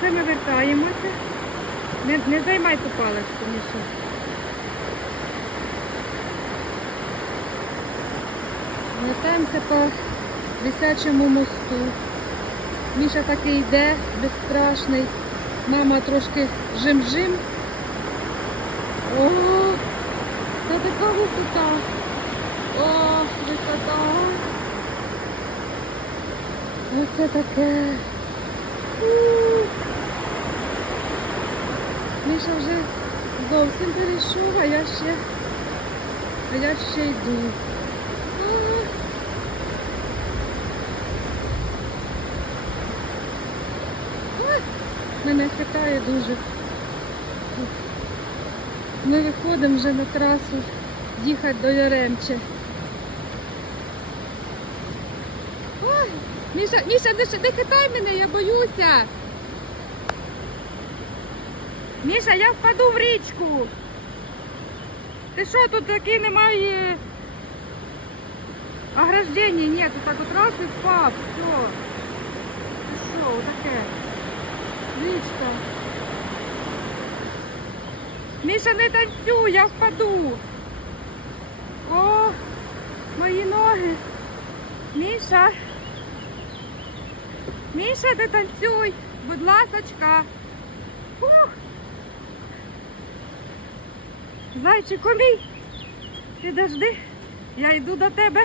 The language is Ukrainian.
Оце ми вертаємося. Не, не займай ту паличку, Міша. Вертаємося по висячому мосту. Міша таки йде, безстрашний. Мама трошки жим-жим. О, це така висота. О, висота. Оце таке. Міша вже зовсім перейшов, а я ще, а я ще йду. Мене хитає дуже. Ми виходимо вже на трасу їхати до Яремче. Ой, Міша, Міша, не хитай мене, я боюся. Міша, я впаду в річку. Ти що, тут такі немає ограждення? Ні, тут так от раз і впав. Все. Ти що, отаке? Річка. Міша, не танцюй, я впаду. О, мої ноги. Міша. Міша, не танцюй, будь ласочка. Зайчику мій, підожди, я йду до тебе.